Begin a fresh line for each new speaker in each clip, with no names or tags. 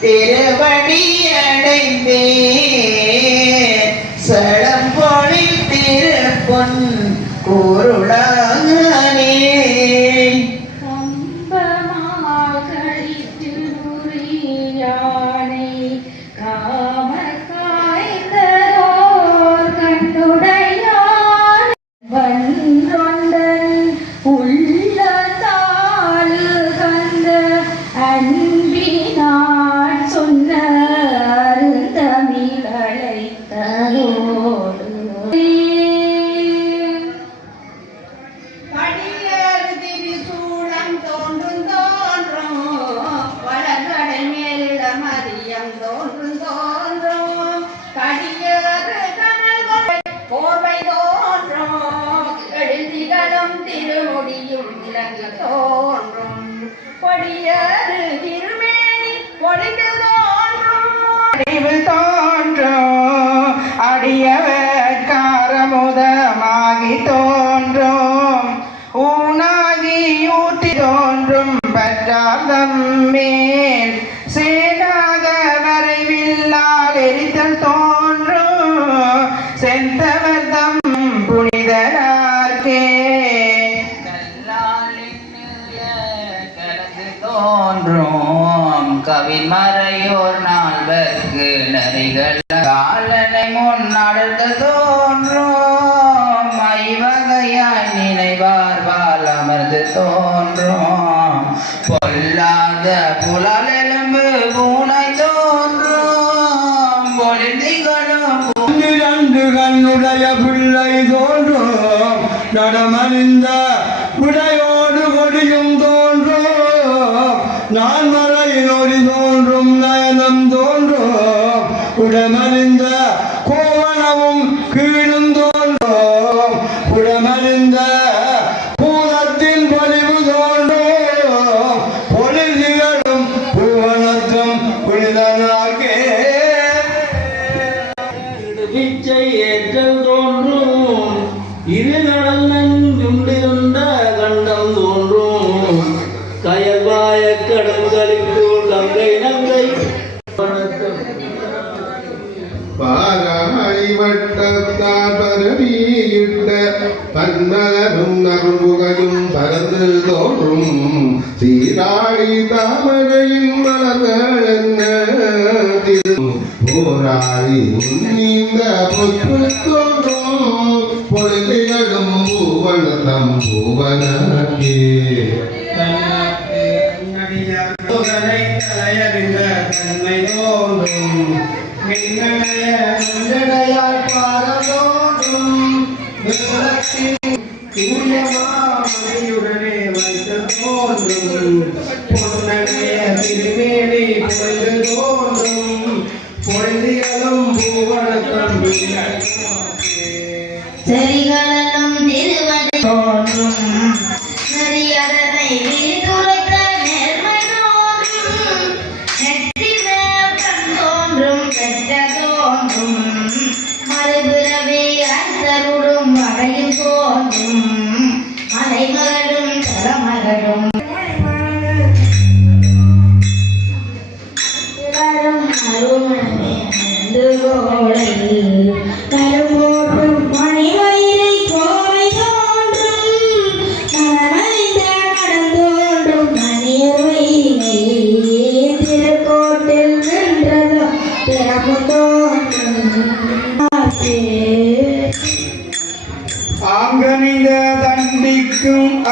திருவடி
அடைந்தேன் கரத்தே தோன்றும்.
கவிமறையோர் நால்வர்க்கு நரிகள்
கால மேலவும் கீழும் தோன்றும்
சீராழி தாமரையில் மலர்கள் என்ன போராளி
நீந்த பொற்பத்தோ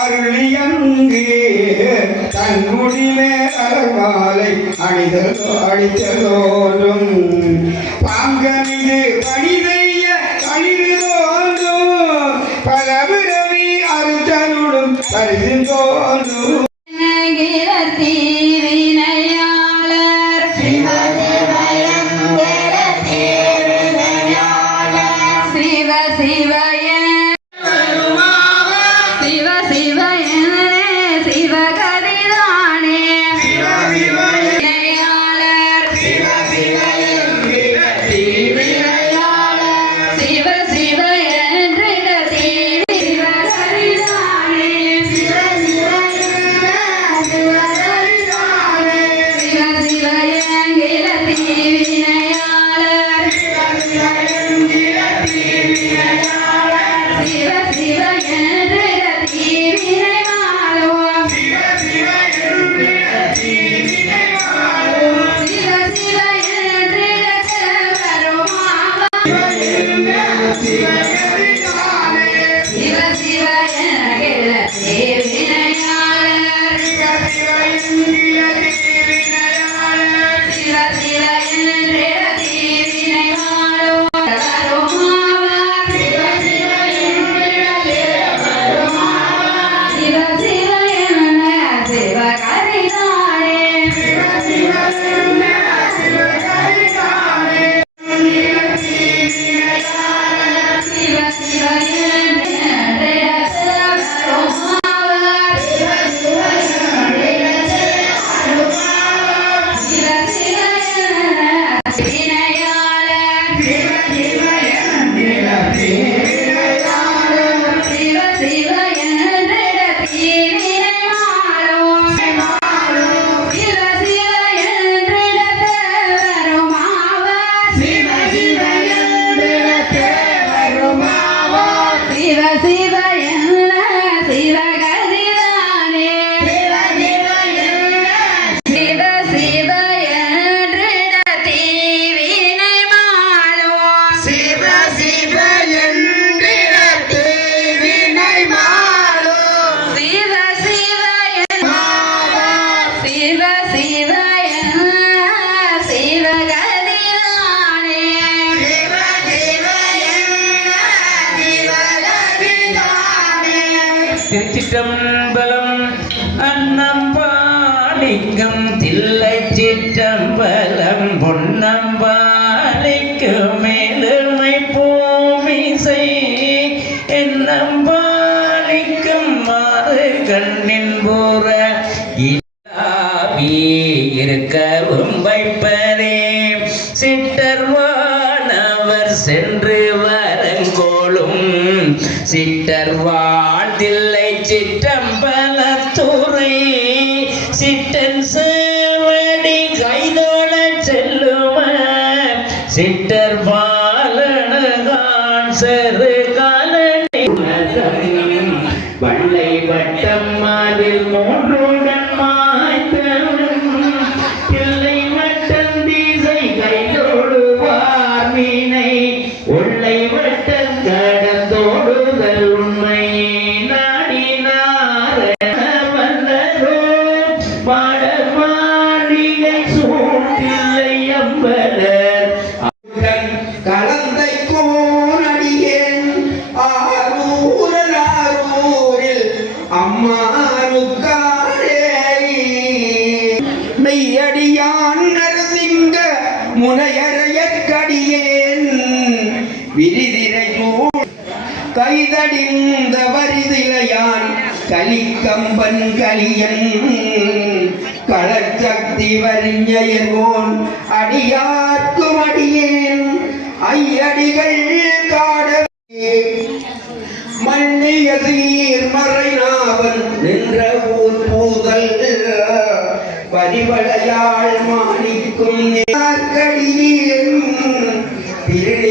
அருளியங்கு தன்னுடைய அரவாலை அணிதலோ
அடித்தலோ தில்லைச்சிற்றம்பலம் பொன்னம்பா வள்ளை வட்டம்
மாதில் மூன்றோட பிரிதிரை கைதடிந்த வரிதிலையான் கலிக்கம்பன் கலியன் களச்சக்தி வரிஞயர்வோன் அடியார்க்கும் அடியேன் ஐயடிகள் காட மன்னிய சீர்மறை நாவன் நின்ற ஊர் பூதல் பரிவளையாள் மாணிக்கும்
திருநி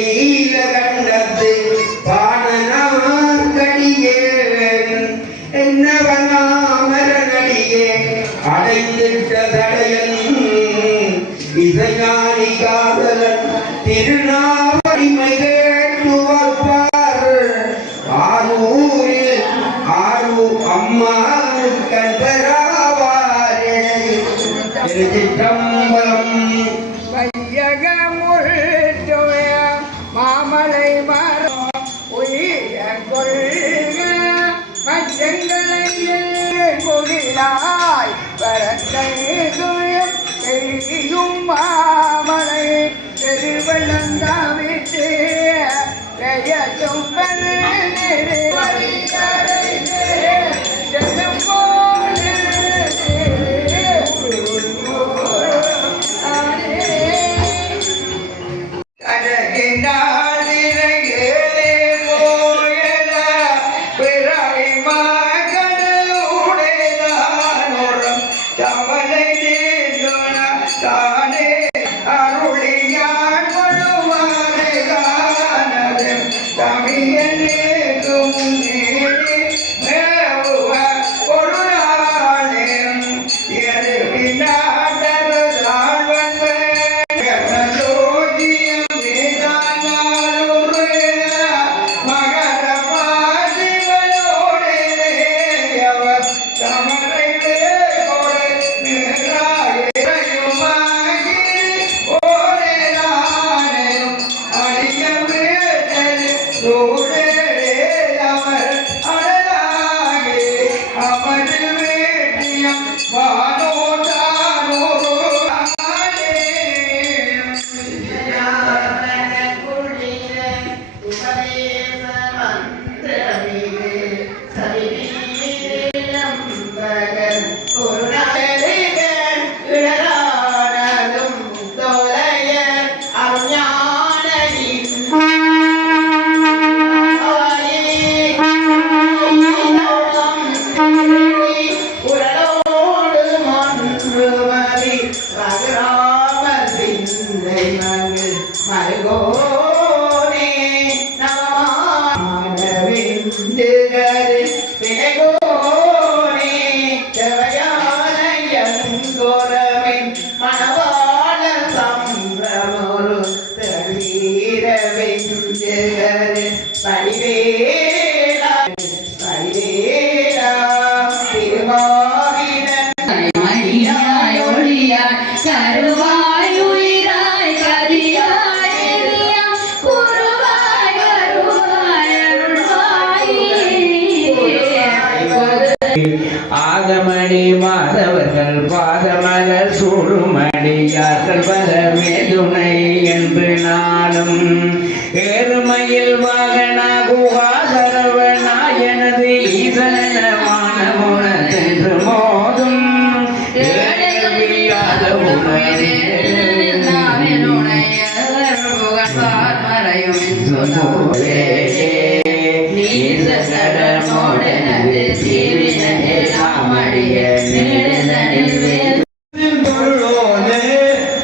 ஆகமணி மாதவர்கள் பாதமலர் சூடுமடியார்கள் பல மேதுணை என்று நாளும் ஏழுமையில் வாகன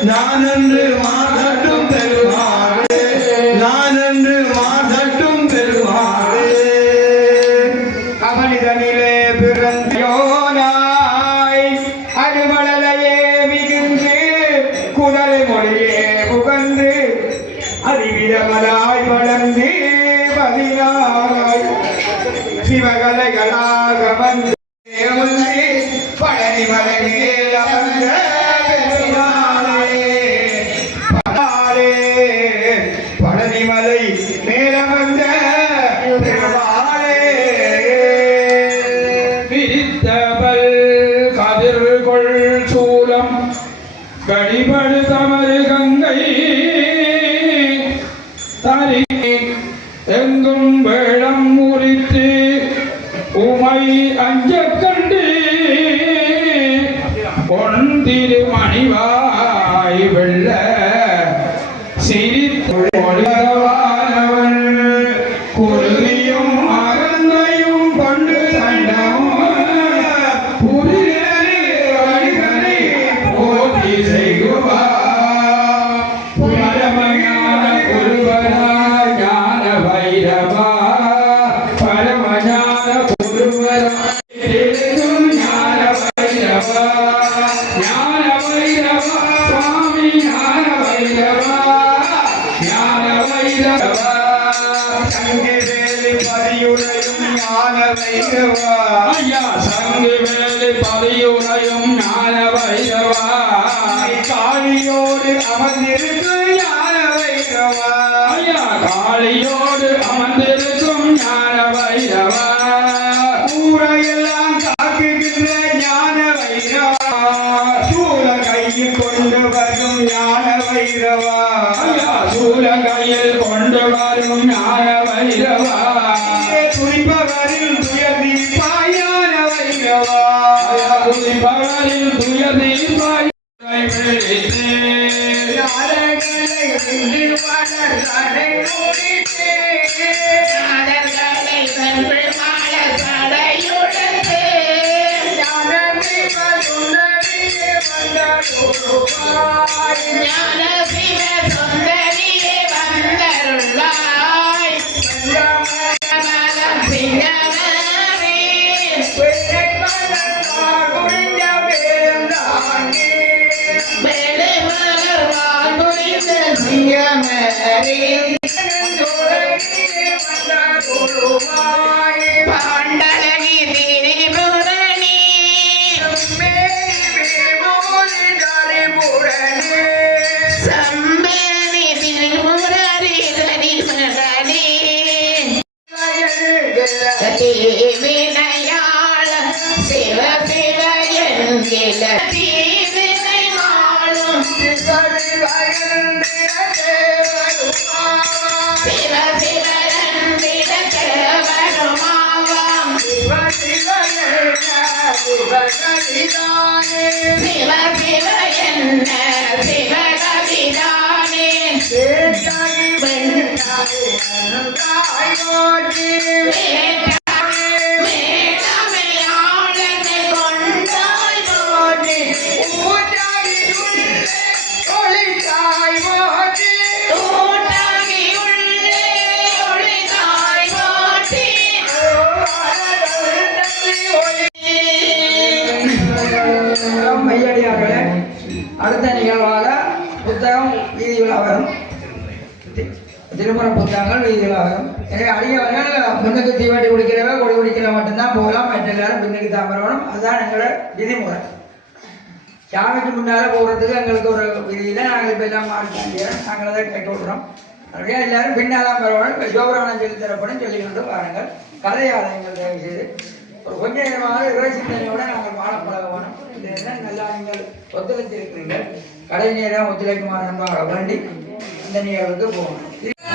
நானன்று மா ചൂലം കടിപടുത്തമരി ഗംഗൈ பதியுரையும் ஞான வைரவா காளியோடு அமர்ந்திருக்கும் ஞான வைரவா காளியோடு அமர்ந்திருக்கும் ஞான வைரவா వైరవా துதிப்பவரில் துயர் தீபாயான வைரவா துதிப்பவரில் துயர் தீபா Yeah, man. திருமுறை புத்தகங்கள் எனவே அடியவர்கள் முன்னுக்கு தீவண்டி குடிக்கிறவங்க கொடி குடிக்கிற மட்டும்தான் போகலாம். மற்ற எல்லாரும் பின்னுக்கு தான் வரணும். அதுதான் எங்களோட விதிமுறை. சாமிக்கு முன்னால போகிறதுக்கு எங்களுக்கு ஒரு விதியில் நாங்கள் இப்போ எல்லாம் மாறிட்டாங்க நாங்கள் தான் கேட்டு விடுறோம் அப்படியே எல்லாரும் பின்னாலாம் வரணும். இப்போ சொல்லி தரப்படும். சொல்லி கொண்டு வாருங்கள். கதையாலயங்கள் தயவு செய்து ஒரு கொஞ்ச நேரமாக இறை சிந்தனையோட நாங்கள் வாழ பழக வேணும் என்ன நல்லா நீங்கள் ஒத்துழைத்திருக்கிறீர்கள். கடை நேரம் ஒத்துழைக்குமாறு நம்பாக வேண்டி இந்த நிகழ்வுக்கு போகணும்.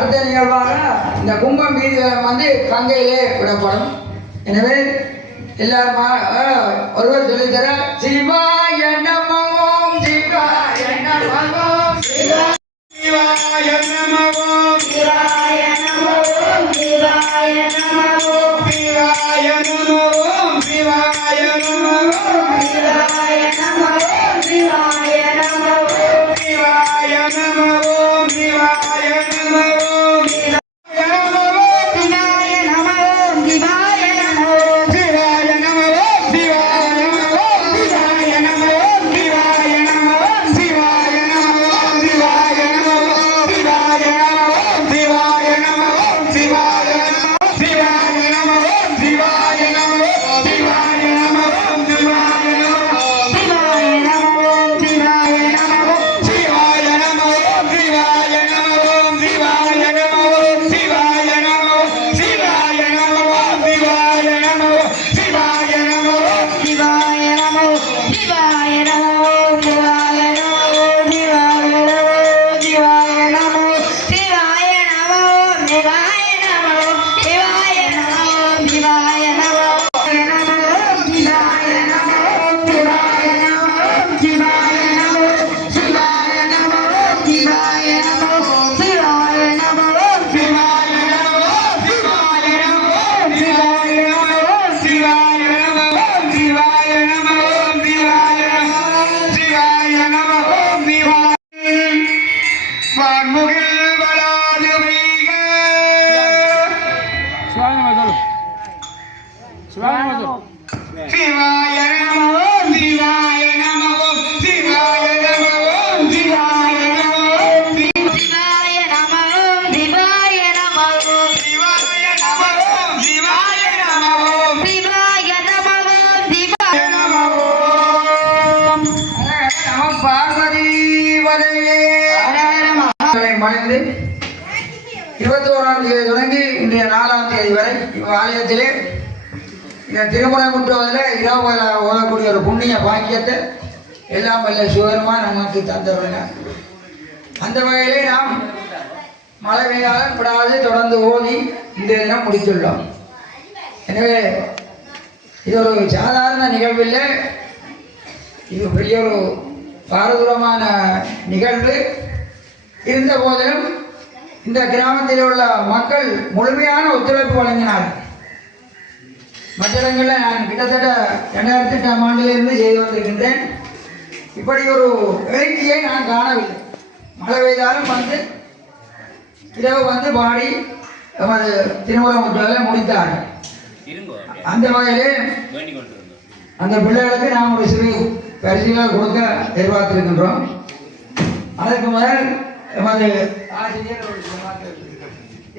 அடுத்த நிகழ்வாக இந்த கும்பம் வீதியில் வந்து கங்கையிலே விடப்படும். எனவே எல்லாரும் ஒருவர் சொல்லித்தர சிவாய இருபத்தி ஓராம் தேதி தொடங்கி இன்றைய நாலாம் தேதி வரை ஆலயத்திலே இந்த திருமுறை முற்றுவதில் இரவு ஓதக்கூடிய ஒரு புண்ணிய பாக்கியத்தை எல்லாம் வல்ல சிவருமா நமக்கு தந்தவர்கள் அந்த வகையிலே நாம் மழை பெய்தாலும் விடாது தொடர்ந்து ஓதி இந்த தினம் முடித்துள்ளோம். எனவே இது ஒரு சாதாரண நிகழ்வில்லை. இது பெரிய ஒரு பாரதூரமான நிகழ்வு. இருந்த போதிலும் இந்த கிராமத்தில் உள்ள மக்கள் முழுமையான ஒத்துழைப்பு வழங்கினார்கள். மற்ற இடங்களில் நான் கிட்டத்தட்ட ரெண்டாயிரத்தி எட்டாம் ஆண்டிலிருந்து செய்து வந்திருக்கின்றேன் இப்படி ஒரு எழுச்சியை நான் காணவில்லை. மழை பெய்தாலும் வந்து இரவு வந்து பாடி நமது திருமணம் முடித்தார்கள் அந்த வகையிலே அந்த பிள்ளைகளுக்கு நாம் ஒரு சிறு பரிசுகள் கொடுக்க எதிர்பார்த்திருக்கின்றோம். அதற்கு முதல் எமது ஆசிரியர்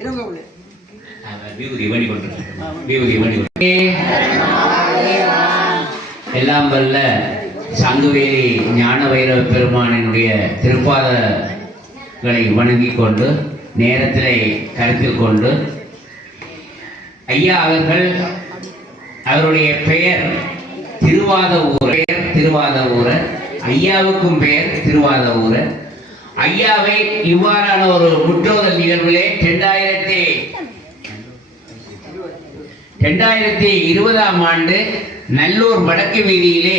இருங்க உள்ளே
எல்லாம் வல்ல சங்குவேலி ஞான வைரவ பெருமானினுடைய திருப்பாதங்களை வணங்கிக் கொண்டு நேரத்திலே கருத்தில் கொண்டு ஐயா அவர்கள் அவருடைய பெயர் திருவாத ஊர் பெயர் திருவாத ஊரர் ஐயாவுக்கும் பெயர் திருவாத ஊரர் ஐயாவை இவ்வாறான ஒரு முற்றோதல் நிகழ்விலே இரண்டாயிரத்தி இரண்டாயிரத்தி இருபதாம் ஆண்டு நல்லூர் வடக்கு வீதியிலே